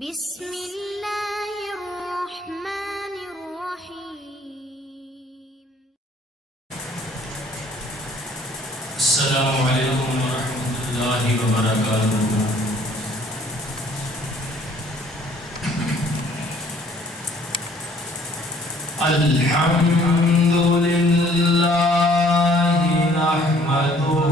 بسم اللہ الرحمن الرحیم۔ السلام علیکم ورحمۃ اللہ وبرکاتہ۔ الحمد للہ نحمدہ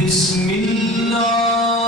بسم اللہ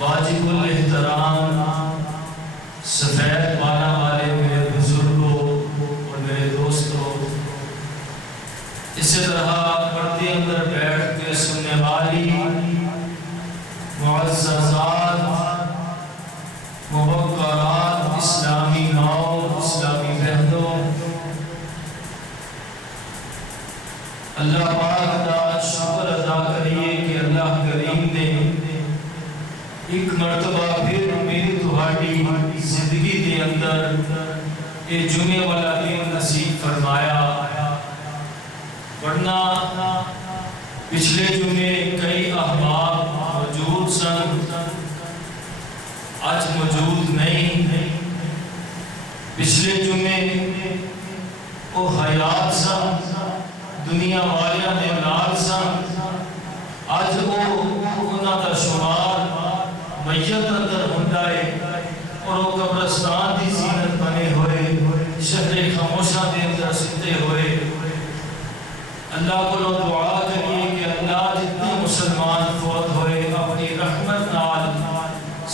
واجب الاحترام سفید بالا والے میرے بزرگوں اور میرے دوستوں، اسی طرح پردے اندر بیٹھ کے سننے والی معززات موقرات اسلامی ماؤں، اسلامی بہنوں، اللہ پاک کا شکر ادا کریے کہ اللہ کریم نے ایک مرتبہ پھر میری تہاڈی زندگی کے اندر یہ جمعے والا دن نصیب فرمایا، ورنہ پچھلے جمعے کئی احباب موجود سن، آج موجود نہیں۔ پچھلے جمعے وہ حیات سن، دنیا والیاں دے نال سن، آج وہ انہاں دا شمار میت اندر ہوندا ہے اور وہ قبرستان دی زینت بنے ہوئے، شہر خاموشاں دے اندر ستے ہوئے۔ اللہ کو دعا کریے کہ اللہ جتنے مسلمان فوت ہوئے اپنی رحمت نال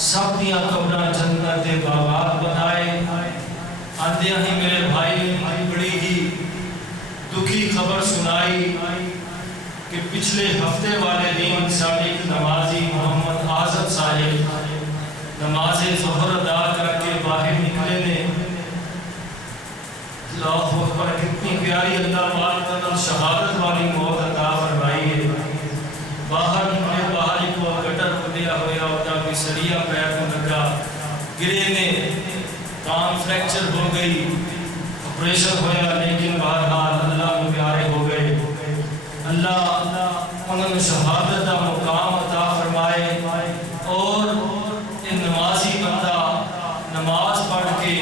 سب دیاں قبراں جنت دے باغات بنائے۔ آندیاں ہی میرے بھائی نے بڑی ہی دکھی خبر سنائی کہ پچھلے ہفتے والے دن ساڑھے نمازی محمد آزم صاحب نماز ظہر ادا کر کے باہر نکلے نے۔ اللہ اکبر، کتنی پیاری اللہ پاک نے شہادت والی موت عطا فرمائی ہے۔ باہر نکلے، باہر ایک گٹر کھدیا ہوا ہوتا بھی سڑیا پیر کو لگا، گرے نے، کان فریکچر ہو گئی، آپریشن ہویا، لیکن بہرحال اللہ کو پیارے ہو گئے۔ اللہ انہوں نے شہادت کا مقام عطا فرمائے، اور یہ نمازی بندہ نماز پڑھ کے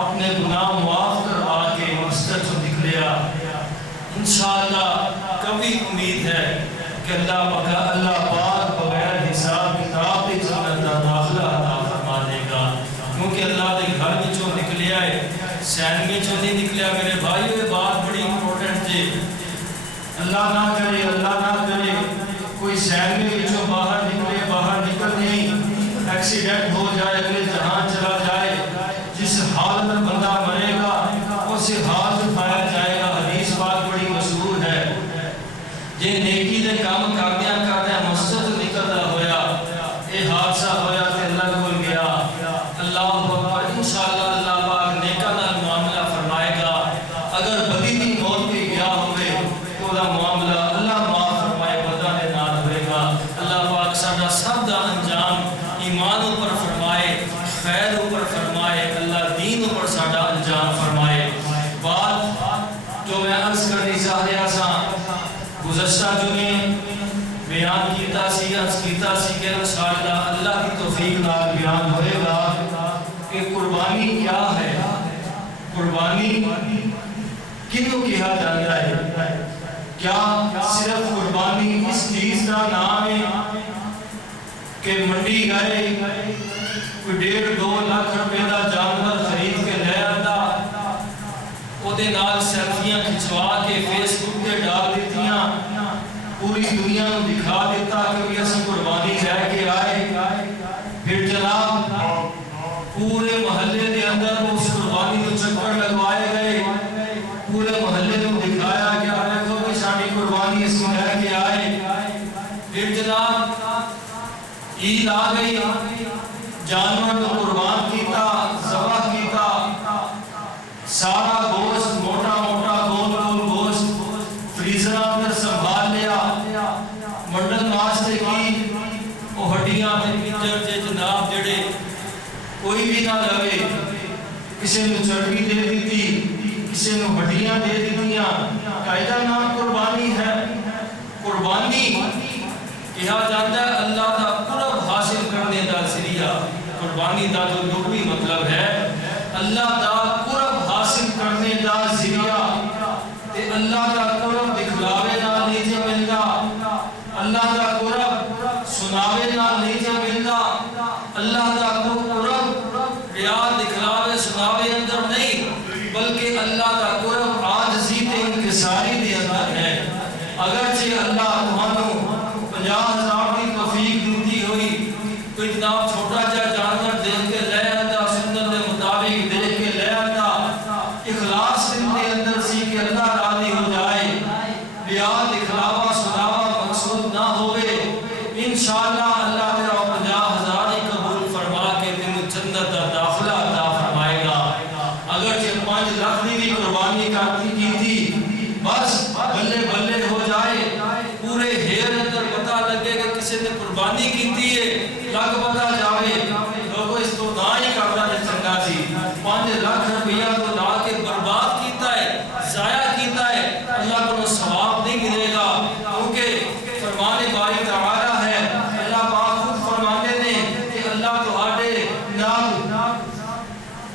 اپنے گناہ معاف کروا کے مسجد سے نکلیا۔ انشاءاللہ کبھی امید ہے کہ اللہ پاک بغیر حساب کتاب کے جنت کا داخلہ عطا فرما دے گا، کیونکہ اللہ کے گھر میں جو نکلیا ہے، سین میں جو نہیں نکلیا۔ میرے بھائیو، یہ بات بڑی امپورٹنٹ ہے۔ اللہ نہ کرے، اللہ نہ کرے کوئی سین میں جو باہر نکلے، باہر نکل نہیں، ایکسیڈنٹ ہو جائے، اگلے جہاں چلا جائے، جس حال میں بندہ مرے گا اسے ہاتھ اٹھایا جائے گا۔ حدیث بات بڑی مشہور ہے، جے نیکی دے کام کردیاں کردیاں مسجد نکلدا ہویا، یہ حادثہ ہویا تے اللہ کول گیا۔ اللہ اکبر، انشاءاللہ اللہ پاک نیکاں نال معاملہ فرمائے گا۔ اگر بدی دی موت پہ گیا ہوئے تو دا معاملہ اللہ معاف فرمائے، بدہ دے نال ہوئے گا۔ اللہ پاک ساڈا سب دا انجام ایمان اوپر فرمائے، خیر اوپر فرمائے، اللہ دین اوپر ساڈا انجام فرمائے۔ بات جو میں عرض کرنی چاہ رہا سا، گزشتہ جمعے بیان کیتا سی، عرض کیتا سی کہ انشاءاللہ اللہ کی توفیق نال بیان ہوئے گا کہ قربانی کیا ہے، قربانی کنوں کہا جاتا ہے۔ کیا صرف قربانی اس چیز کا نام ہے کہ منڈی گئے کوئی 1.5-2 لاکھ روپے کا جانور خرید کے لے آتا، وہ دے نال سیلفیاں کھچوا کے فیس بک تے ڈال دیتیاں، پوری دنیا کو دکھا دیتا کہ اس قربانی لے کے آئے، پھر جناب پورے محلے دے اندر اس قربانی کو چکر لگوائے گئے، پورے محلے کو دکھایا گیا، دیکھو کہ ساری قربانی اس کو لے کے آئے۔ پھر جناب عید آ گئی، جانور کو قربان کیتا، ذبح کیتا، سارا گوشت موٹا موٹا گول گول گوشت فریزر اندر سنبھال لیا، منڈل ناشتے کی، وہ ہڈیاں دے پنجر تے جناب جڑے کوئی بھی نہ لگے، کسی نے چربی دے دیتی، کسی نے ہڈیاں دے دیتیاں۔ قاعدہ نام قربانی ہے۔ قربانی کہا جاتا ہے اللہ کا قرب حاصل کرنے دا ذریعہ۔ قربانی دا جو لغوی مطلب ہے اللہ دا قرب حاصل کرنے دا ذریعہ، تے اللہ دا قرب دکھلاوے نال نہیں جے ملدا، اللہ دا قرب سناوے نال نہیں جے ملدا، اللہ دا قرب ریا دکھلاوے سناوے اندر نہیں، بلکہ اللہ دا قرب عاجزی تے انکساری دے اندر ہے۔ اگرچہ اللہ تمہانوں 50,000 کی توفیق دیتی ہوئی، کوئی انشاءاللہ اللہ تیرا 50,000 ہی قبول فرما کے تینوں جنت دا داخلہ عطا فرمائے گا۔ اگرچہ 5 لاکھ دی بھی قربانی کی تھی، بس بلے بلے ہو جائے، پورے ہیر اندر پتہ لگے کہ کسی نے قربانی کی ہے، لگ پتہ جاوے لوگوں اس تو نہ ہی کرنا ہے چنگا سی۔ 5 لاکھ روپیہ تو لا کے برباد کیتا ہے، ضائع کیتا ہے، اللہ کو ثواب نہیں ملے گا، کیونکہ فرمان باری تعالی ہے، اللہ پاک خود فرماتے ہیں کہ اللہ تہاڈے نال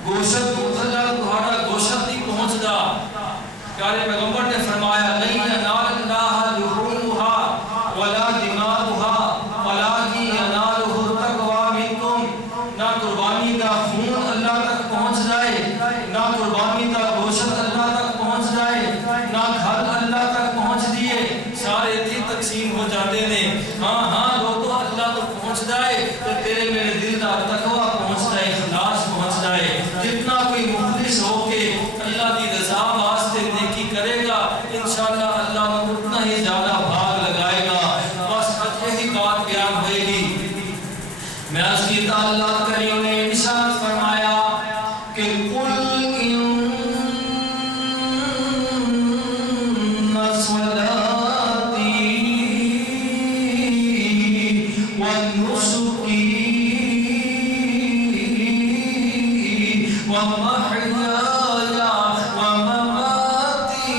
گوشت اللہ تہاڈا گوشت نہیں پہنچدا۔ پیارے پیغمبر نے فرمایا لن ینال اللہ لحومها ولا دماؤها ولکن ینالہ التقوی منکم۔ نہ قربانی کا خون اللہ تک پہنچ جائے، نہ قربانی کا گوشت اللہ تک پہنچ جائے، نہ گھر اللہ تک پہنچ دیے، سارے تھی تقسیم ہو جاتے ہیں۔ ہاں لوگوں اللہ تک پہنچ جائے تو تیرے میرے دل کا تقوی پہنچ جائے، اخلاص پہنچ جائے۔ جتنا کوئی مخلص ہو کے اللہ کی رضا واسطے نیکی کرے گا، انشاءاللہ اللہ اتنا ہی زیادہ بھاگ لگائے گا۔ بس یہی بات بیان ہوئے گی۔ میں عرض کیتا اللہ کریم نے ارشاد فرمایا کہ قل ان صلاتی ونسکی ومحیای ومماتی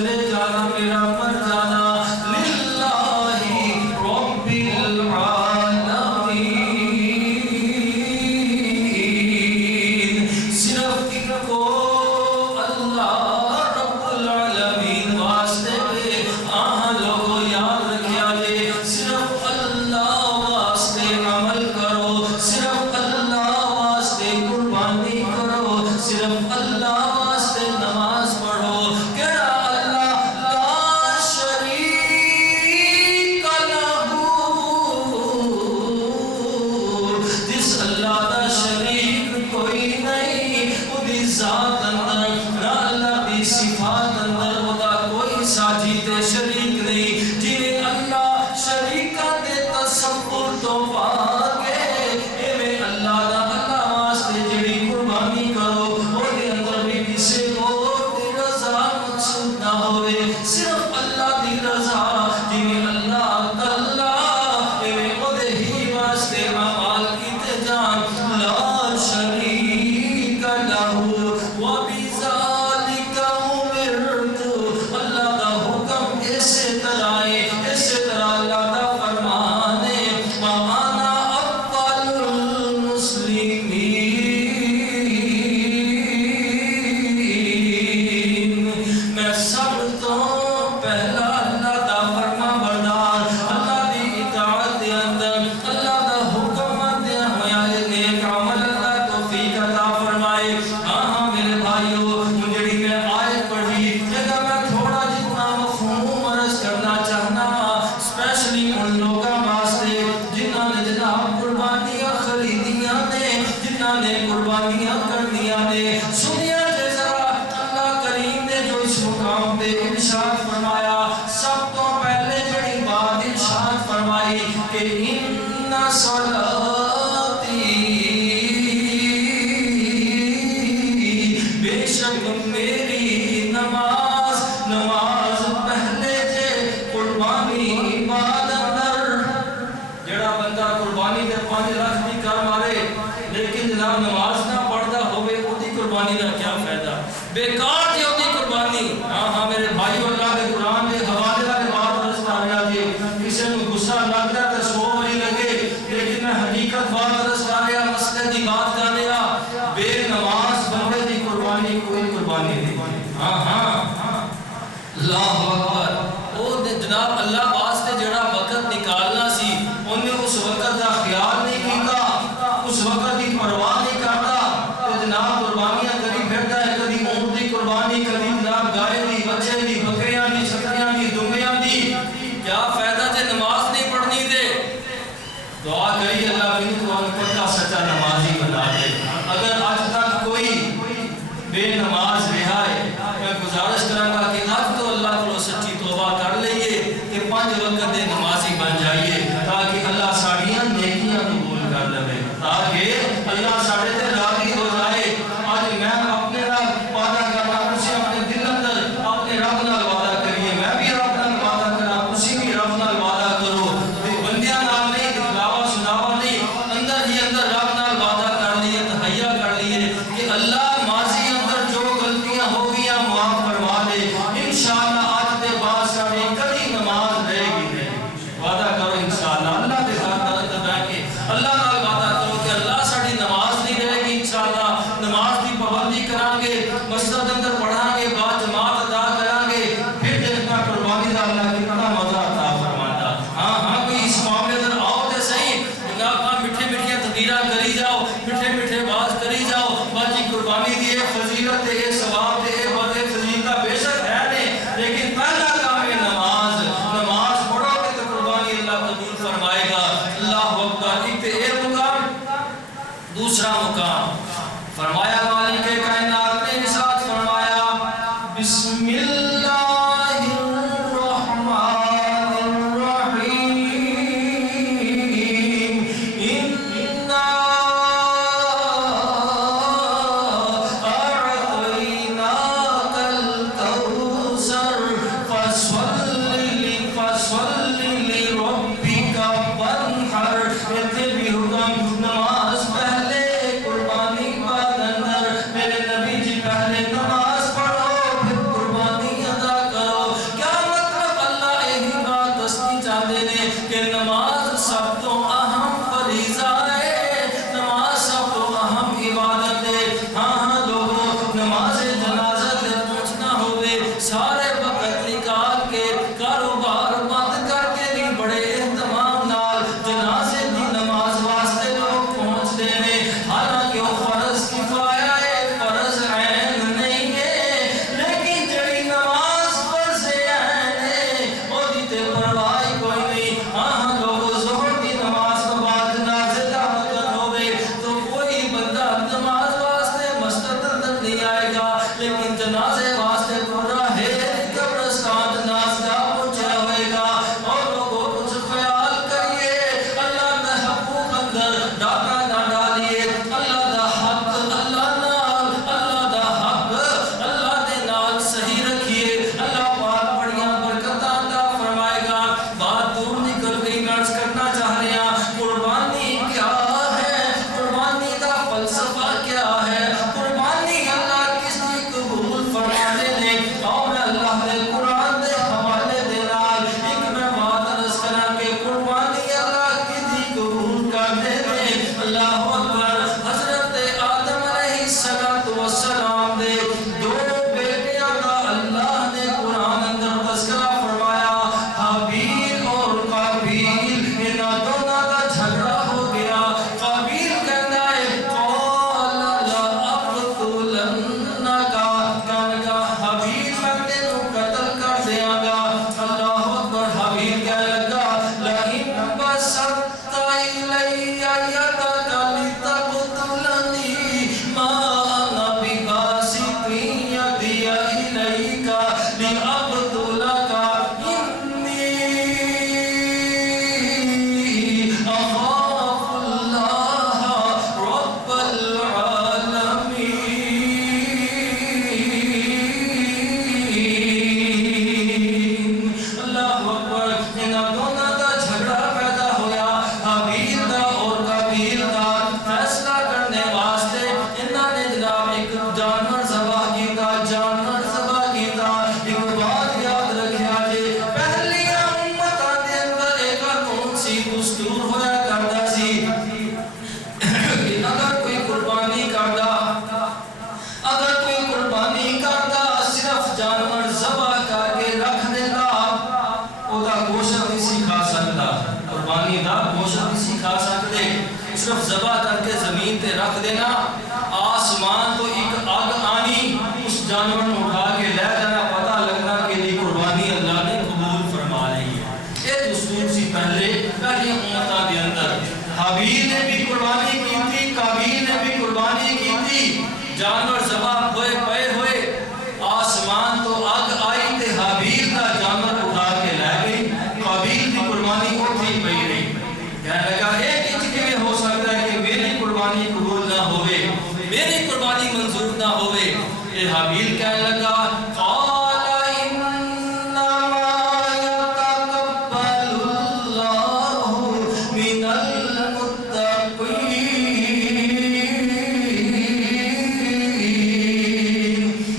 للہ رب نماز نہ پڑھتا ہوئے وہ دی قربانی کا کیا فائدہ بیکار تھی ہوتی قربانی ہاں میرے بھائی اللہ کے قرآن کے حوالے والے بات رس کر رہا جی کسی کو غصہ لگ جائے تو 100 وری لگے لیکن میں حقیقت بات رس کر رہا مسئلے کی بات کر رہا بے نماز بندے کی قربانی کوئی قربانی نہیں ہاں اللہ اکبر وہ جناب اللہ واسطے جڑا وقت نکالنا سی انہیں اس وقت کا خیال نہیں کیتا اس وقت کی پرواہ نہیں کرتا تو جناب قربانیاں کبھی پھرتا ہے کبھی اونٹ کی قربانی کبھی جناب گائے دی بچے دی بکریاں دی چھکریاں دی دنگیاں دی کیا فائدہ جے نماز نہیں پڑھنی دے دعا کری اللہ بھی تو ان پکا سچا نمازی بنا دے اگر آج تک کوئی بے نماز رہا ہے میں گزارش کروں گا کہ آج تو اللہ کو سچی توبہ کر لئیے کہ 5 وقت دے نمازی بن جائیے تاکہ اللہ ساڑیاں نیکیاں قبول کر لے تاکہ اللہ ساڑے تے راضی ہو جائے آج میں اپنے رب وعدہ کرنا اسے اپنے دل اندر اپنے رب نال وعدہ کریے میں بھی رب نال وعدہ کرا اسی بھی رب نال وعدہ کرو بندیاں نال نہیں دکھلاوا سناوا نہیں اندر ہی اندر رب نال وعدہ کر لیے تہیا کر لیے کہ اللہ ماضی اندر جو غلطیاں ہو گیا معاف کروا دے انشاءاللہ آج دے بعد ساڑی کبھی نماز رہے گی نہیں وعدہ کرو انشاءاللہ اللہ دے ذات بیٹھ کے اللہ نال وعدہ کرو کہ اللہ ساڑی نماز نہیں رہے گی انشاءاللہ نماز کی پابندی کران گے مسجد اندر پڑھان گے بعد جماعت ادا کران گے پھر دیکھنا قربانی دا اللہ کتنا مزہ عطا فرماتا ہاں کوئی اس معاملے اندر آؤ تے صحیح جناب میٹھے میٹھیاں تقریراں کری جاؤ میٹھے میٹھے باز کری جاؤ باجی قربانی دی فضیلت ہے ثواب ہے بڑے فضیلت بے شک ہے نے لیکن پہلا کام ہے نماز پڑھو گے تو قربانی اللہ قبول فرمائے گا اللہ اکبر ایک تے اے مقام دوسرا مقام فرمایا مالک کائنات نے ارشاد فرمایا بسم اللہ الرحمن الرحیم انا اعطیناک الکوثر فصل لربک وانحر اتنے بھی حکم نماز پہلے قربانی بعد اندر میرے نبی جی پہلے نماز پڑھو پھر قربانی ادا کرو کیا مطلب اللہ یہی بات دستی چاہتے ہیں کہ نماز سب تو اہم فریضہ ہے نماز سب تو اہم عبادت ہے ہاں لوگوں نماز جنازہ سے پہنچنا ہوئے سارے وقت نکال کے کاروبار بند کر کے بھی بڑے اہتمام نال جنازے دی نماز واسطے لوگ پہنچتے ہیں حالانکہ وہ فرض کفایہ ہے فرض عین نہیں ہے لیکن جڑی نماز فرض عین ہے وہ دیتے پرواہ کوئی نہیں ہاں لوگوں ظہر کی نماز کے بعد جنازے دا وقت ہوئے تو کوئی بندہ نماز واسطے مسجد اندر نہیں آئے گا لیکن جنازے واسطے پورا ہے قبرستان جنازہ پہنچا ہوئے گا اور لوگوں کچھ خیال کریے اللہ نے حقوق اندر ڈاکہ نہ ڈالیے اللہ دا حق اللہ نال اللہ دا حق اللہ دے نال صحیح رکھیے اللہ پاک بڑیاں برکتاں عطا فرمائے گا بات دور نکل گئی میں عرض کرنا چاہ رہے ہیں قربانی کیا ہے قربانی دا فلسفہ کیا ہے قربانی اللہ کس کی قبول فرمائے جانور اٹھا کے لے جانا، پتہ لگنا کہ یہ قربانی اللہ نے قبول فرما لی ہے۔ یہ دستور سی پہلی امتاں دے اندر۔ حابیل نے بھی قربانی کی تھی، قابیل نے بھی قربانی کی تھی، جانور ذبح ہوئے پے ہوئے، آسمان تو اگ آئی تے حابیل کا جانور اٹھا کے لے گئی، قابیل کی قربانی اٹھی پئی رہی۔ کہنے لگا ایک کیویں ہو سکتا ہے کہ میری قربانی قبول نہ ہوئے، میری قربانی منظور نہ ہوئے؟ یہ حابیل کہنے لگا قال انما يتقبل الله من المتقين،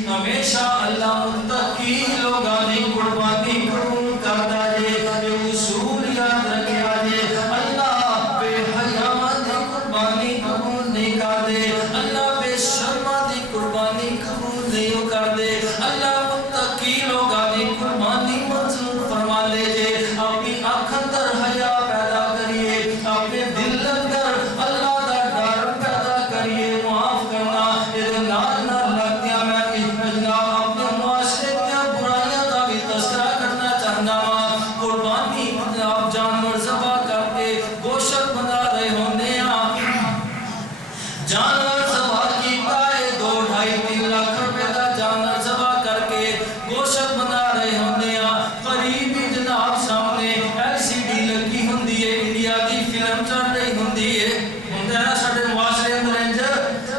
ہمیشہ اللہ متقی لوگاں دی قربانی قبول کرتا ہے۔ یہ اصول یاد رکھیا جے، اللہ بے حیاں دی قربانی قبول نہیں کردے، اللہ بے شرما دی قربانی قبول نہیں کردے، اللہ متقی لوگاں دی قربانی منظور فرما لے جے۔ اپنی آنکھ اندر حیا پیدا کریے، اپنے دل اندر اللہ دا ڈر پیدا کریے، معاف کرنا یہ نال نال لگدیاں میں جناب اپنے معاشرے دیاں برائیاں دا بھی تذکرہ کرنا چاہنا وا۔ قربانی جناب جانور ذبح کر کے گوشت بنا رہے ہوندے ہاں، جانور ذبح کیتا ہے 2-2.5-3 لاکھ روپے دا جانور ذبح کر کے گوشت بنا رہے ہوندے ہاں، قریب ہی جناب سامنے LCD لگی ہوندی ہے، انڈیا دی فلم چل رہی ہوندی ہے، ہوندا ہے نا ساڈے معاشرے اندر انج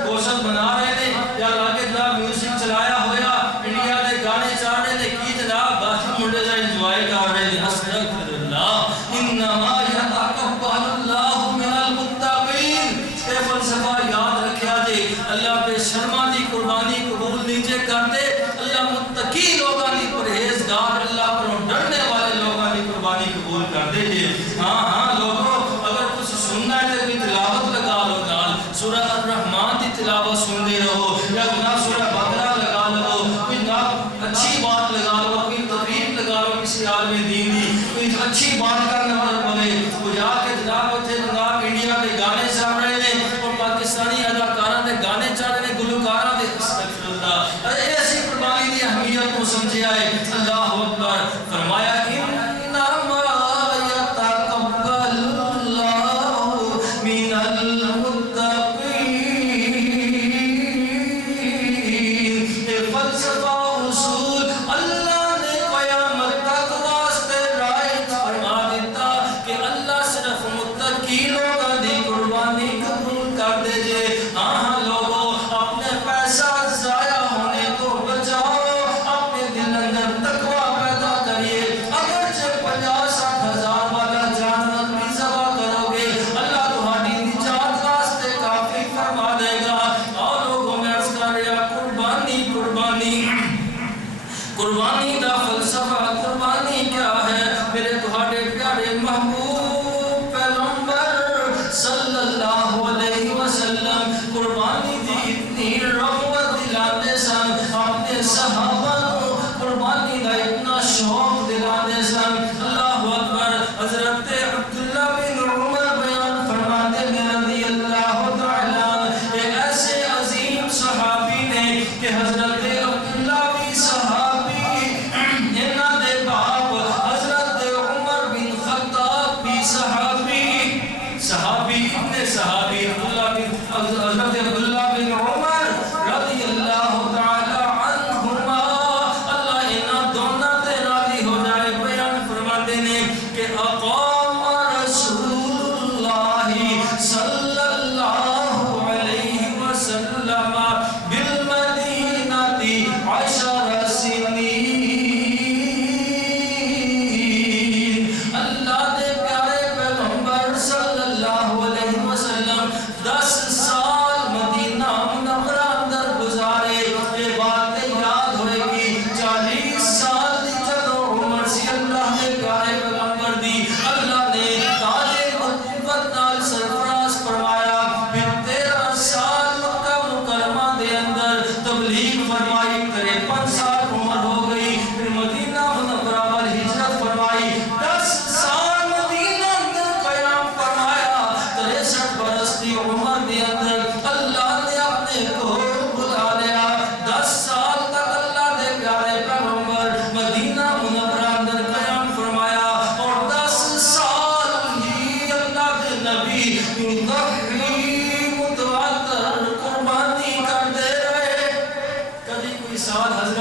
گوشت بنا رہے نے یا لاگے جناب میوزک چلایا ہویا، انڈیا دے گانے چل رہے نے، کی جناب بس منڈے دا انجوائے کر رہے نے۔ استغفر اللہ انما يتقبل الله من المتقين۔ اے فلسفہ یاد رکھیا جے، اللہ بے شرما دی قربانی قبول نہیں جے کرتے، اللہ متقی لوگاں دی پرہیزگار اللہ پروں ڈرنے والے لوگاں دی قربانی قبول کر دے جے۔ ہاں ہاں لوگوں اگر کچھ سننا ہے تو کوئی تلاوت لگا لو نال، سورہ الرحمن دی تلاوت سنتے رہو، یا گناہ سورہ بقرہ لگا لو، کوئی اچھی بات لگا لو، کوئی تقریر لگا لو کسی عالم دین دی، کوئی اچھی بات کرنے والا پڑے، وہ جا کے جناب اتنے جناب انڈیا کے گانے چل رہے ہیں اور پاکستانی اداکاراں دے گانے چل رہے ہیں، گلوکاراں دے۔ استغفر اللہ، ایسی قربانی دی اہمیت کو سمجھیا ہے۔ اللہ اکبر، فرمایا انما يتقبل الله من المتقين۔ یہ فلسفہ اصول اللہ نے قیامت تک واسطے رائٹ فرما دیتا کہ اللہ صرف متقی لوگاں دی قربانی قبول کر دے جے۔ ہاں لوگوں اپنے پیسہ ضائع ہونے تو بچاؤ، اپنے دل اندر تقوی پیدا کریے۔ اگرچہ 50-60 ہزار والا جانور بھی ذبح کرو گے، اللہ تمہاری نجات واسطے کافی فرما دے گا۔ اور لوگوں میں عرض کر رہا قربانی قربانی قربانی دا فلسفہ، قربانی کیا ہے؟ میرے تہاڈے پیارے محبوب پیغمبر صلی اللہ علیہ وسلم قربانی دی اتنی رغبت دلاتے سن، اپنے صحابہ کو قربانی دا اتنا شوق دلاتے سن۔ اللہ اکبر، حضرت عبداللہ بن عمر بیان فرماتے ہیں رضی اللہ تعالیٰ عنہ، ایک ایسے عظیم صحابی نے کہ حضرت عبداللہ بھی صحابی، انہاں دے باپ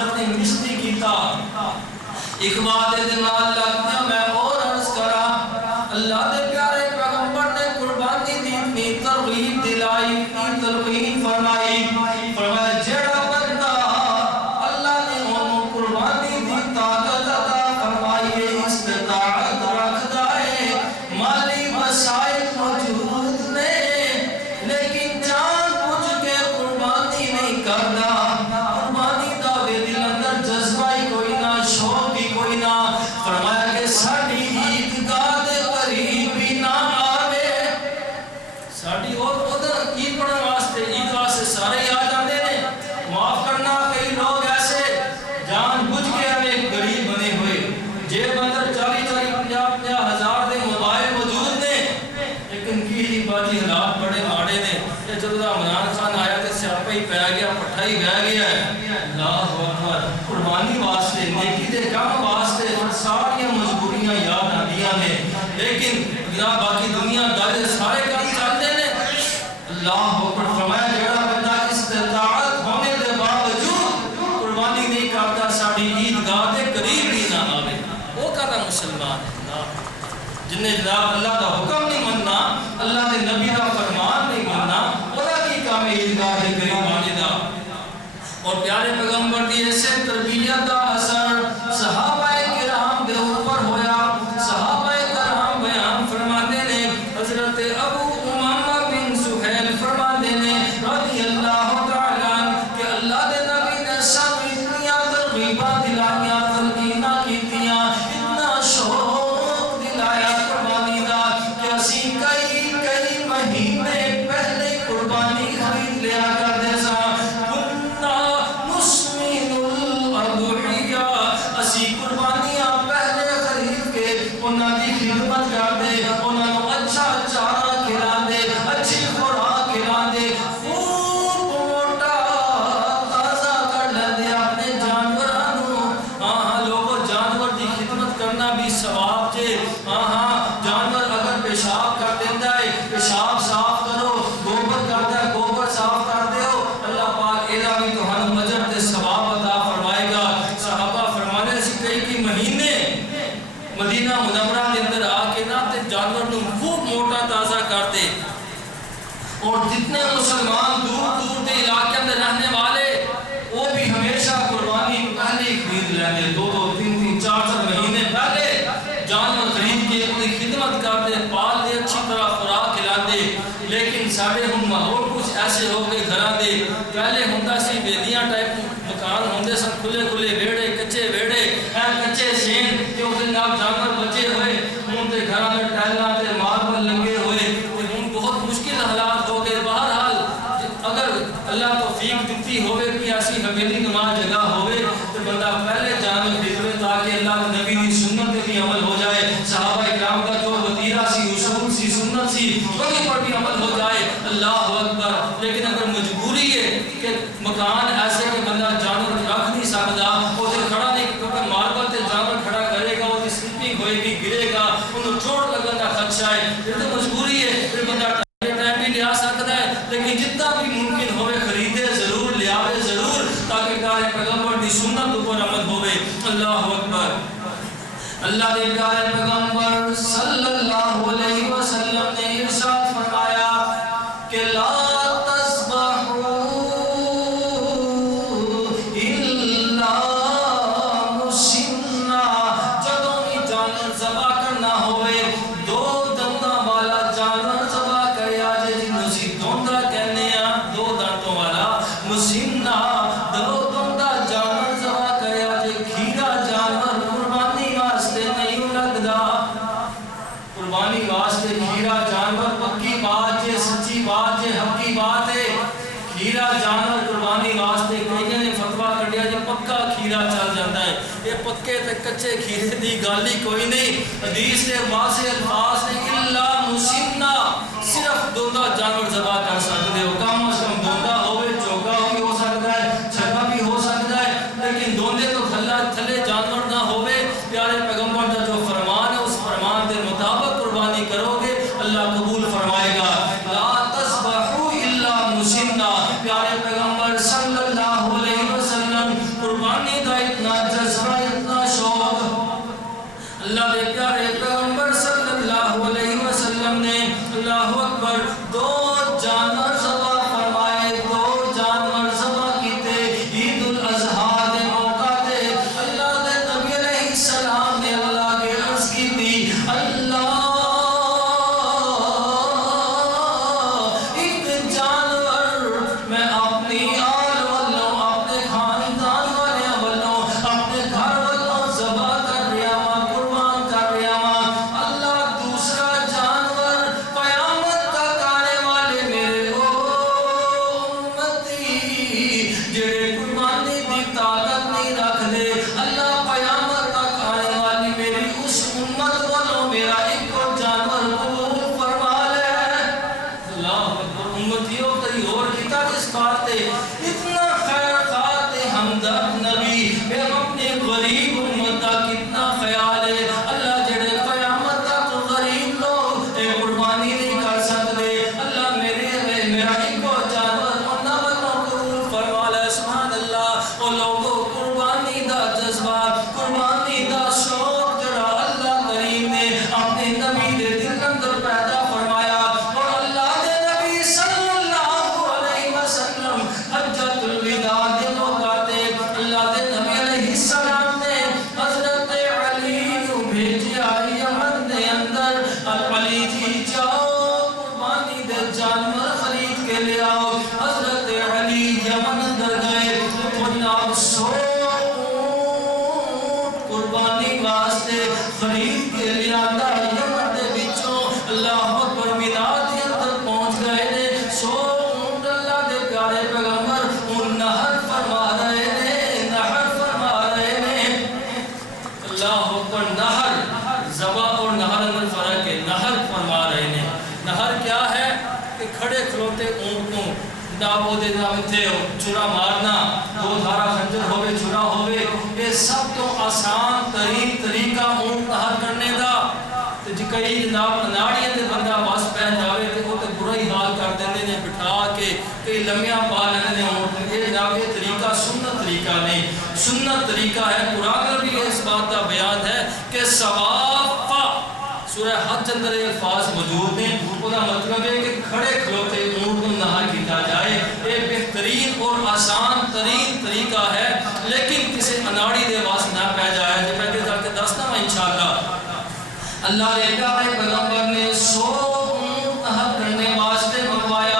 حضرت نے مشتی کیتا ایک بات دے نال لگیا میں اور عرض کرا اللہ دے پیارے پیغمبر نے قربانی دی اتنی ترغیب دلائی اتنی ترغیب فرمائی فرمایا جڑا بندہ اللہ نے انہوں قربانی دی طاقت عطا فرمائی استطاعت رکھدا ہے مالی وسائل موجود نے لیکن جان بوجھ کے قربانی نہیں کردا قربانی دا دل اندر جذبہ ہی کوئی نہ شوق ہی کوئی نہ فرمایا کہ ساڈی عیدگاہ دے قریب بھی نہ آوے ساڈی اور ادھر عید پڑھن واسطے عید واسطے سارے ہی آ جاندے نے معاف کرنا کئی لوگ ایسے جان بوجھ کے ہمیں غریب بنے ہوئے جیب اندر 40-50 ہزار دے موبائل موجود نے لیکن کی باجی حالات بڑے ماڑے نے کہ جب عمران خان آیا تو سیاپا ہی پی گیا پٹھا ہی بہ گیا ہے اللہ اکبر قربانی واسطے نیکی دے کام واسطے ساری مجبوریاں یاد آندیاں نے لیکن باقی دنیا دارے سارے کام چلتے نے اللہ اکبر فرمایا جڑا بندہ استطاعت ہونے دے باوجود قربانی نہیں کرتا ساڈی عیدگاہ دے قریب بھی نہ آوے وہ کہتا مسلمان ہے جن نے جناب اللہ کا حکم نہیں مننا اللہ کے نبی کا فرمان نہیں مننا اودا کی کام عیدگاہ دے قریب آنے دا اور پیارے پیغمبر دی ایسے تربیت دا اثر صحابہ کرام دے اوپر ہویا صحابہ کرام بیان فرماتے نے حضرت ابو امامہ بن سہیل فرماتے نے رضی اللہ تعالیٰ عنہ کہ اللہ دے نبی نے سب اتنیاں ترغیباں دلائیاں تلقیناں کیتیاں اتنا شوق دلایا قربانی دا کہ اسی کئی مہینے پہلے قربانی خرید لیا کرتے سا اسی قربانیاں پہلے خرید کے انہاں دی خدمت کر دے انہاں نو اچھا چارہ کھلا دے اچھی خوراک کھلا دے خوب موٹا تازہ کر لیندے اپنے جانوراں نو ہاں لوگوں جانور دی خدمت کرنا بھی ثواب جے ہاں جانور اگر پیشاب کر دیندا ہے پیشاب صاف کرو گوبر کردا ہے گوبر صاف کر دیو اللہ پاک ایدا بھی تہانوں اجر تے ثواب عطا فرمائے گا صحابہ فرمانے سے کئی مہینے مدینہ منورہ کے اندر آ کے نہ تے جانور نو خوب موٹا تازہ کر دے اور جتنے مسلمان دور دے علاقے میں رہنے والے وہ بھی ہمیشہ قربانی پہلے ہی خرید لیندے 2-3-4 مہینے پہلے جانور خرید کے اپنی خدمت کر دے پال دے اچھی طرح خوراک کھلا دے لیکن ساڑھے ہم ماحول کچھ ایسے ہو گئے گھراں دے پہلے ہوندا سی بیدیاں ٹائپ مکان ہوندے سن کھلے ویڑے کچے ویڑے کچے سین تے اس دن آپ جانور بچے ہوئے ہوں تے گھراں دے ٹائلاں تے ماربل لگے ہوئے تے ہوں بہت مشکل حالات ہو گئے بہرحال اگر اللہ توفیق دیتی ہوئے کہ ایسی حویلی نما جگہ ہوئے تو بندہ پہلے جانور خریدے تاکہ اللہ کے نبی کی سنت بھی عمل ہو جائے صحابہ کرام کا جو وطیرہ سی اصول سی سنت سی ان پر بھی عمل ہو جائے اللہ اکبر لیکن اگر مجبوری ہے کہ مکان ایسے کہ بندہ جانور رکھ نہیں سکتا وہ تے کھڑا نہیں کیونکہ ماربل تے جانور کھڑا کرے گا وہ سلپنگ ہوئے گی گرے گا انہوں چوٹ لگنے کا خدشہ ہے یہ تو مجبوری ہے پھر بندہ ٹائم بھی لیا سکتا ہے لیکن جتنا بھی ممکن ہوئے خریدے ضرور لیاوے ضرور تاکہ پیارے پیغمبر دی سنت اوپر عمل ہوئے اللہ اکبر اللہ دے پیارے پیغمبر صلی اللہ علیہ وسلم نے ارشاد فرمایا کہ لا قربانی واسطے کھیرا جانور پکی بات ہے سچی بات ہے حقی بات ہے کھیرا جانور قربانی واسطے کئی نے فتویٰ کڈیا جے پکا کھیرا چل جاتا ہے یہ پکے تے کچے کھیرے دی گل ہی کوئی نہیں حدیث سے واضح الفاظ نے الا مسنہ صرف دوندا جانور ذبح کر سکتے ہو کم از کم دوندا ہوئے چوکا بھی ہو سکتا ہے چھکا بھی ہو سکتا ہے لیکن دوندے تو تھلے جانور نہ ہوئے پیارے پیغمبر کا جو فرمان ہے اس فرمان کے مطابق قربانی کرو گے اللہ قبول فرمائے گا لا تذبحوا الا مسنہ پیارے پیغمبر صلی اللہ علیہ وسلم قربانی اتنا جذبہ اتنا شوق اللہ کے پیارے پیغمبر صلی اللہ علیہ وسلم نے اللہ اکبر دو جانور ذبح فرمائے دو جانور ذبح کیتے عید الاضحیٰ کے موقع تے اللہ کے نبی علیہ السلام نے اللہ کے عرض کی تھی اللہ ایک جانور میں اپنی آل والوں اپنے خاندان والے والوں اپنے گھر والوں ذبح کر رہا ہوں قربان کر رہا ہوں اللہ دوسرا جانور قیامت تک آنے والے میرے امتی جڑے قربانی دی طاقت نہیں رکھ دے اللہ قیامت تک آنے والی میری اس امت والوں میرا ایک اور جانور قبول فرما لے اللہ اکبر امتیوں کئی اور کتا جس بات اتنا خیر خواہ ہمدرد نبی پھر اپنے غریب امت کا کتنا خیال ہے اللہ جڑے قیامت تک غریب لوگ قربانی نہیں کر سکتے اللہ میرا ایک اور جانور انہاں والوں قبول فرما لے سبحان اللہ اور لوگوں قربانی دا جذبہ قربانی دا شوق جڑا اللہ کریم نے اپنے نبی دے دل اندر پیدا فرمایا اور اللہ دے نبی صلی اللہ علیہ وسلم حجۃ الوداع دے موقع تے اللہ دے نبی علیہ السلام نے حضرت علی کو بھیجا یمن دے اندر علی جی جاؤ قربانی دے جانور خرید کے لے آؤ حضرت علی یمن اندر گئے جناب 100 قربانی واسطے خرید کے لے آتا یمن دے بچوں اللہ اکبر میلاد کے اندر پہنچ گئے نے 100 اونٹ اللہ دے پیارے پیغمبر ان نہر فرما رہے نے نہر فرما رہے نے اللہ اکبر نہر ذبح اور نہر اندر فرق ہے نہر فرما رہے نے نہر کیا ہے کہ کھڑے کھلوتے اونٹ کو نابو دے ناوتے ہو چرا مارنا دو دھارا خنجر ہوئے چرا ہوئے یہ سب تو آسان ترین طریقہ اونٹ نہر کرنے دا تو جی کئی جناب اناڑیاں دے بندہ واس پہ جاوے تے وہ تے برا ہی حال کر دینے نے بٹھا کے کئی لمیاں پا لینے نے اونٹ یہ جناب یہ طریقہ سنت طریقہ نہیں سنت طریقہ ہے قرآن میں بھی اس بات کا بیان ہے کہ ثوافہ سورہ حج اندر یہ الفاظ موجود ہیں وہ کا مطلب ہے کہ کھڑے کھلوتے اونٹ کو نہر کیتا جائے یہ بہترین اور آسان ترین طریقہ ہے لیکن کسی اناڑی دے واس نہ پہ جائے جب میں جا کے دستا ہوں انشاءاللہ اللہ نے پیارے پیغمبر نے 100 اونٹ نہر کرنے واسطے منگوایا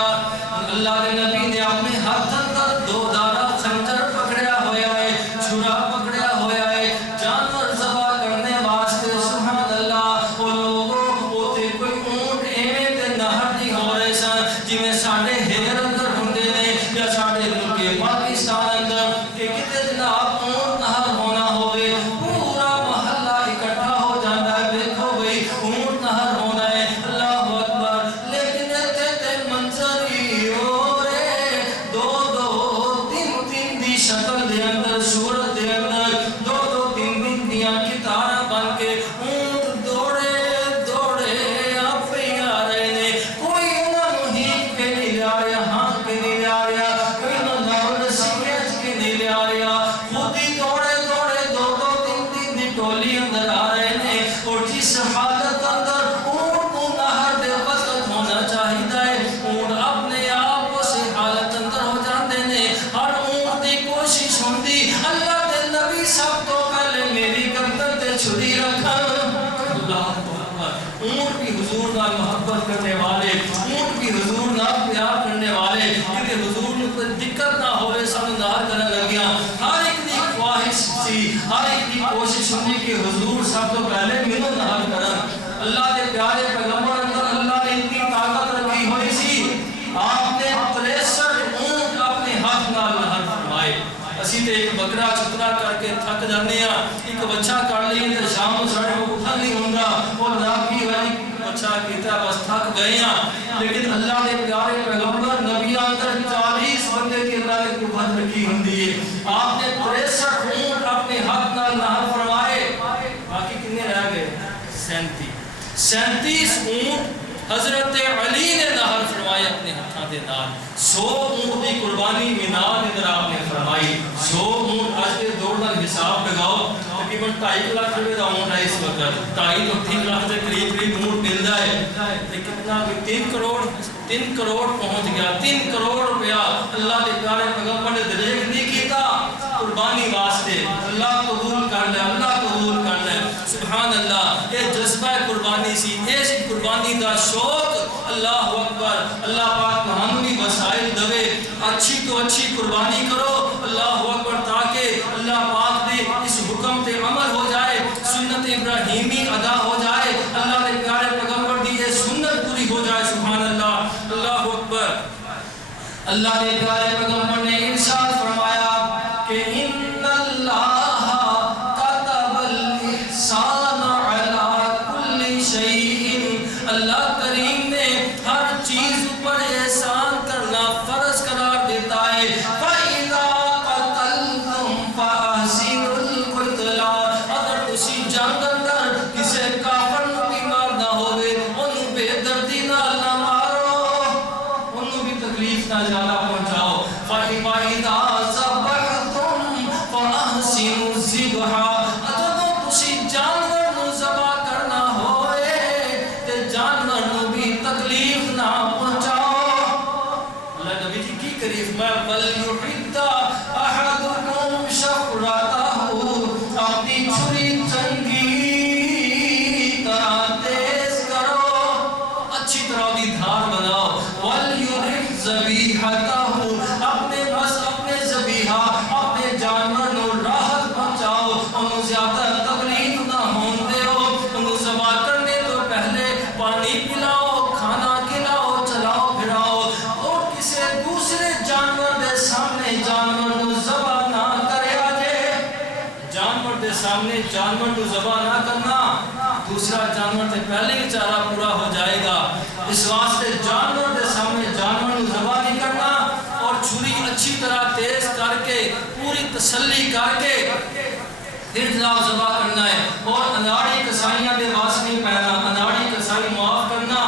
اللہ کے نبی نے اپنے ہاتھ اندر دو دھارا خنجر پکڑیا ہوا ہے چھرا پکڑیا ہوا ہے جانور ذبح کرنے واسطے سبحان اللہ وہ لوگوں ہوتے کوئی اونٹ ایویں تے نہر نہیں ہو رہے سن جویں ساڈے ہیر اندر ہوندے نے یا ساڈے ملک پاکستان اندر کہ کتے جناب اونٹ نہر ہونا ہوئے پورا محلہ اکٹھا ہو جاتا ہے دیکھو بھئی اونٹ نہر ہونا ہے اللہ اکبر لیکن ایتھے تے منظر ہی ہو رے دو دو تین تین دی شکل دے اندر صورت دے اندر دو دو تین تین دیاں کتارہ بن کے اونٹ دوڑے دوڑے آپ ہی آ رہے نے کوئی انہاں نوں ہیٹ کے نہیں لیا رہا ہاں کے نہیں لیا رہا کوئی انہاں نال سکیچ کے نہیں لیا رہا خود ہی دوڑے دوڑے دو دو تین تین دی ٹولی اندر آ رہے نے اور جس حالت اندر اونٹ کو نہر دے وقت ہونا چاہیے اونٹ اپنے آپ اس حالت اندر ہو جاندے نے ہر اونٹ دی کوشش ہوندی اللہ دے نبی سب تو پہلے میری گردن تے چھری رکھا اللہ اکبر اونٹ بھی حضور نال محبت کرنے والے اونٹ بھی حضور نال پیار کرنے والے کہ حضور نے کوئی دقت نہ ہوئے سب نہر کرنے لگیا ہر ایک دی خواہش سی ہر ایک دی کوشش ہوندی کہ حضور سب تو پہلے مینوں نہر کرن اللہ دے پیارے پیغمبر اندر اللہ نے اتنی طاقت رکھی ہوئی سی آپ نے 63 اونٹ اپنے ہاتھ نال نہر فرمائے اسی تے ایک بکرا چترا کر کے تھک جانے ہاں ایک بچہ کر لیے تے شام کو ساڑے کو اٹھا نہیں ہوندا اور راکی والی بچہ کیتا بس تھک گئے ہاں لیکن اللہ نے پیارے پیغمبر نبی اندر 40 بندے کی اللہ نے قوت رکھی ہوندی ہے آپ نے 63 اونٹ اپنے ہاتھ نال نہر فرمائے باقی کتنے رہ گئے 37 اونٹ حضرت علی نے نہر فرمایا اپنے ہاتھوں کے نال 100 اونٹ کی قربانی مینا کے اندر آپ نے فرمائی 100 اونٹ اج کے دور کا حساب لگاؤ تقریباً 2.5 لاکھ روپے کا اونٹ ہے اس وقت 2.5 تو 3 لاکھ کے قریب اونٹ ملتا ہے کتنا 3 کروڑ پہنچ گیا 3 کروڑ روپیہ اللہ کے پیارے پیغمبر نے دریغ نہیں کیتا قربانی واسطے اللہ قبول کر لے اللہ قبول کر لے سبحان اللہ یہ جذبہ قربانی سی اس قربانی دا شوق اللہ اکبر اللہ پاک ہم بھی وسائل دے اچھی تو اچھی قربانی کرو اللہ اکبر تاکہ اللہ پاک دے اس حکم تے عمل ہو جائے سنت ابراہیمی ادا ہو جائے اللہ کے پیارے پیغمبر دی یہ سنت پوری ہو جائے سبحان اللہ اللہ اکبر اللہ کے پیارے پیغمبر نے ارشاد فرمایا کہ ان اللہ کتب الاحسان علی کل شیء اللہ کریم نے ہر چیز پر احسان کرنا فرض قرار دیتا ہے فَإِذَا قَتَلْتُمْ فَأَحْسِنُوا الْقِتْلَ اگر تسی جنگ اندر کسے کافر نو بھی مارنا ہوئے انہوں بے دردی نال نہ مارو انہوں بھی تکلیف نہ زیادہ پہنچاؤ فَإِذَا ذَبَحْتُمْ فَأَحْسِنُوا الذِّبْحَ اگر تسی جانور نو ذبح کرنا ہوئے تے جانور نو بھی تکلیف نہ پہنچاؤ اللہ نبی جی کی کریف میں وَلْيُحِدَّ أَحَدُكُمْ شَفْرَتَهُ اپنی چھری چنگی طرح تیز کرو اچھی طرح دی دھار بناؤ وَلْيُرِحْ ذَبِيحَتَهُ اپنے ذبیحہ اپنے جانور نو راحت پہنچاؤ انہوں زیادہ تکلیف نہ ہون دیو انہوں ذبح کرنے تو پہلے پانی پلاؤ کھانا کھلاؤ چلاؤ پھراؤ اور کسی دوسرے جانور دے سامنے جانور نو ذبح نہ کریا جے جانور دے سامنے جانور نو ذبح نہ کرنا دوسرا جانور تے پہلے ہی چارہ پورا ہو جائے گا اس واسطے جانور دے سامنے جانور نو ذبح نہیں کرنا اور چھری اچھی طرح تیز کر کے پوری تسلی کر کے پھر جناب ذبح کرنا ہے اور اناڑی کسائیاں دے واسطے نہیں پہنا اناڑی کسائی معاف کرنا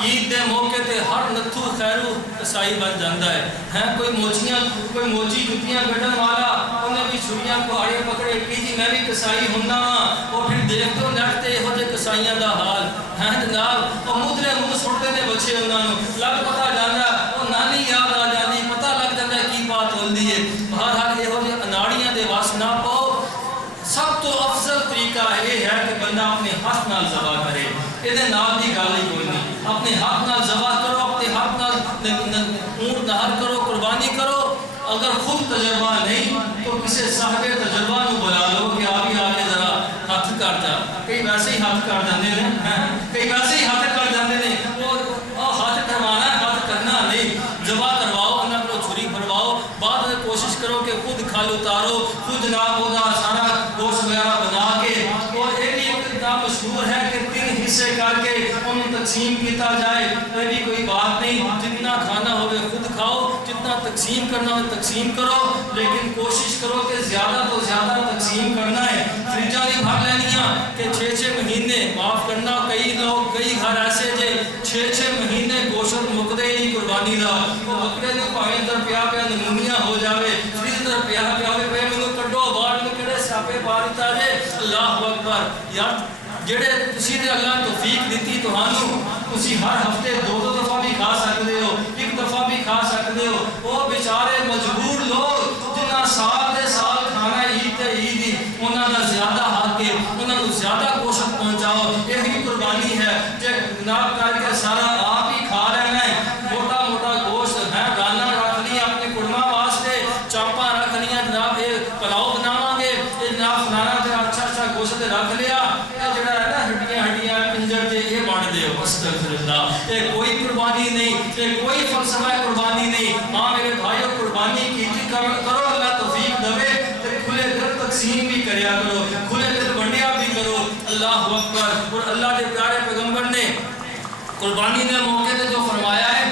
عید دے موقع تے ہر نتھو خیرو کسائی بن جاندہ ہے کوئی موچی جتیاں گھٹن والا انہیں بھی چھریاں کو آڑے پکڑے کی جی میں بھی کسائی ہوندہ ہاں اور پھر دیکھ تو لڑتے ہو جے کسائیاں دا حال ہے جناب اور مدرے منہ سوڑتے نے بچے انہوں لگ پتہ جاندہ وہ نانی یاد آ جاندی پتہ لگ جاندہ کی بات ہوندی ہے بہرحال یہ ہو جے اناڑیاں دے واسطے نہ پاؤ سب تو افضل طریقہ یہ ہے کہ بندہ اپنے ہاتھ نال ذبح کرے یہ نال دی گل ہی کوئی نہیں اپنے ہاتھ نال ذبح کرو اپنے ہاتھ نال اونٹ نہر کرو قربانی کرو اگر خود تجربہ نہیں تو کسی صاحب تجربہ نو بلا لو کہ آپ ہی آگے ذرا ہاتھ کر جا کئی ویسے ہی ہاتھ کر جاندے ہیں کئی ویسے ہی ہاتھ کر جاندے ہیں اور ہاتھ کروانا ہے ہاتھ کرنا نہیں ذبح کرواؤ اللہ کو چھری بھرواؤ بعد میں کوشش کرو کہ خود کھال اتارو خود جناب ہوگا سارا گوشت وغیرہ بنا کے اور یہ بھی ایک اتنا مشہور ہے کہ 3 حصے کر کے ان تقسیم کیتا جائے یہ بھی کوئی بات نہیں جتنا کھانا ہوئے خود کھاؤ جتنا تقسیم کرنا ہو تقسیم کرو لیکن کوشش کرو کہ زیادہ تو زیادہ تقسیم کرنا ہے فریجہ نہیں بھر لینیاں کہ 6 مہینے معاف کرنا کئی لوگ کئی گھر ایسے جے 6 مہینے گوشت مکدے نہیں قربانی دا وہ بکرے نے پائیں در پیا نمونیاں ہو جاوے فریج در پیا ہوئے پہ منو کٹو بار میں کڑے ساپے بارتا جے اللہ اکبر یار جڑے تسی دے اللہ توفیق دیتی تو ہانو تسی ہر ہفتے 2 دفعہ بھی کھا سکتے ہو 1 دفعہ بھی کھا سکتے ہو وہ بیچارے مجبور لوگ جنہاں سال دے سال کھانا عید تے عید ہی انہاں دا زیادہ حق ہے انہاں کو زیادہ گوشت پہنچاؤ یہی قربانی ہے جے جناب کر کے سارا آپ ہی کھا رہنا ہے موٹا موٹا گوشت ہے گانا رکھ لیا اپنے قرمہ واسطے چاپا رکھ لیا جناب پلاؤ بناواں گے جناب فلانا تے اچھا گوشت رکھ لیا جڑا ہے نا ہڈیاں پنجر تے یہ بانٹ دے استغفر اللہ یہ کوئی قربانی نہیں یہ کوئی فلسفہ قربانی نہیں ہاں میرے بھائیو قربانی کیتی کرو اللہ توفیق دے تے کھلے دل تقسیم بھی کریا کرو کھلے دل بنڈیا بھی کرو اللہ اکبر اور اللہ کے پیارے پیغمبر نے قربانی نے موقع تے جو فرمایا ہے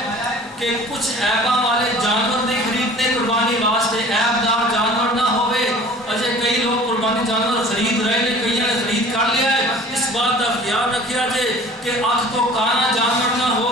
کہ کچھ عیباں والے جانور دے خریدنے قربانی واسطے عیب دار جانور نہ ہوئے اجے کئی لوگ قربانی جانور خرید رہے ہیں کئی نے خرید کر لیا ہے اس بات کا خیال رکھیا جے کہ آنکھ تو کانا جانور نہ ہو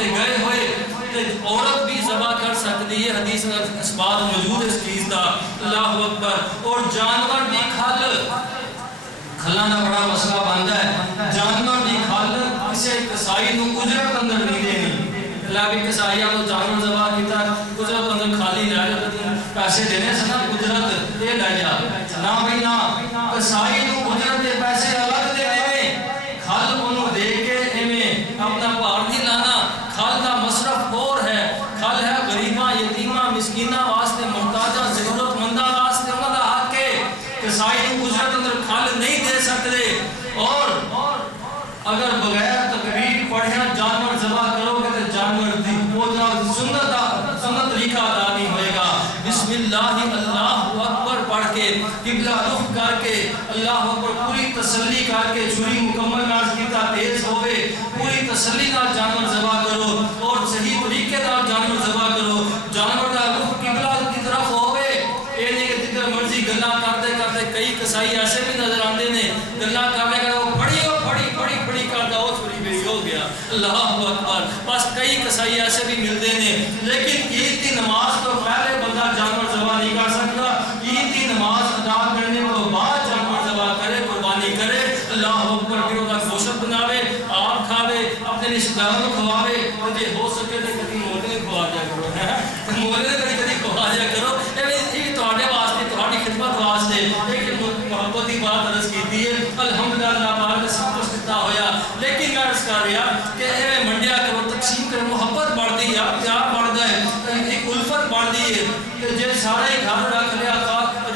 تے گئے ہوئے تے عورت بھی ذبح کر سکتی ہے، حدیث میں اسباب موجود ہے اس چیز کا، اللہ اکبر۔ اور جانور بھی کھلا دا بڑا مسئلہ بنتا ہے، جانور دی کھل کسی کسائی نو اجرت اندر نہیں دینی، اللہ بھی کسائی تو جانور ذبح کیتا اجرت اندر خالی لے جا، پیسے دینے سے نا اجرت یہ لے جا، نہ بھائی نہ، کسائی نو اجرت دے پیسے الگ دینے میں، کھل انہوں دے کے ایویں اپنا بھار نہیں لانا، کھل دا مصرف اور ہے، کھل ہے غریباں یتیماں مسکیناں واسطے، محتاجاں ضرورت منداں واسطے، انہاں دا حق ہے، کسائی نو اجرت اندر کھل نہیں دے سکتے۔ اور اگر بغیر تکبیر پڑھیا جانور ذبح کرو گے تو جانور دی وہ سنت طریقہ ادا نہیں ہوئے گا۔ بسم اللہ اللہ اکبر پڑھ کے قبلہ رخ کر کے اللہ اکبر پوری تسلی کر کے چھری مکمل ناز کیتا تیز ہوئے، پوری تسلی نال جانور ذبح کرو اور صحیح طریقے نال جانور ذبح کرو، جانور دا رخ قبلہ کی طرف ہوئے، یہ نہیں کہ جدھر مرضی گلاں کرتے کرتے کئی کسائی ایسے بھی نظر آندے نے گلاں کرنے کا وہ پڑھی کرتا وہ چھری میری ہو گیا، اللہ اکبر۔ بس کئی کسائی ایسے بھی ملتے ہیں، لیکن عید کی نماز تو پہلے بندہ جانور ذبح نہیں کر سکتا، عید کی نماز ادا کرنے تو بعد جانور ذبح کرے، قربانی کرے، اللہ اکبر، پھر وہ گوشت بناوے، آپ کھاوے، اپنے رشتہ داروں کو کھواوے، اور جے ہو سکے تو کبھی مولے کھوا دیا کرو، مولے کبھی کھوا دیا کرو، یہ تہاڈے واسطے تہاڈی خدمت واسطے ایک محبت کی بات عرض کیتی ہے، الحمدللہ اللہ پاک نے سب کچھ دیتا ہویا، لیکن میں عرض کر رہا کہ ایویں منڈیا کرو، تقسیم کرو، محبت بڑھتی ہے، پیار بڑھتا ہے، ایک الفت بڑھتی ہے کہ جے سارے گھر رکھ لیا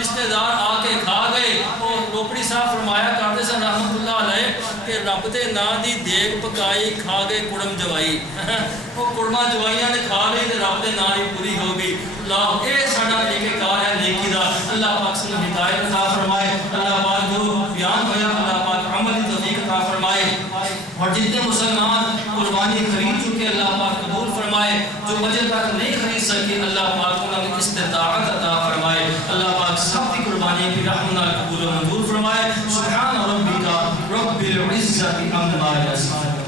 رشتہ دار آ کے کھا گئے، اور روپڑی صاحب فرمایا کرتے سن رحمت اللہ علیہ کہ رب دے ناں دی دیگ پکائی کھا گئے کڑم جوائی، وہ کڑما جوائیاں نے کھا لی تے رب دے ناں دی پوری ہو گئی، اللہ اے ساڈا طریقہ کار ہے نیکی دا، اللہ پاک سن ہدایت عطا فرمائے، اللہ پاک جو بیان ہویا اللہ پاک عمل کی توفیق عطا فرمائے، اور جتنے مسلمان قربانی خرید چکے اللہ پاک قبول فرمائے، جو مجھے تک نہیں خرید سکے اللہ پاک انہوں نے استطاعت عطا فرمائے، اللہ پاک سب کی قربانی کی رحمت قبول و منظور فرمائے۔ سبحان ربک رب العزت عما یصفون۔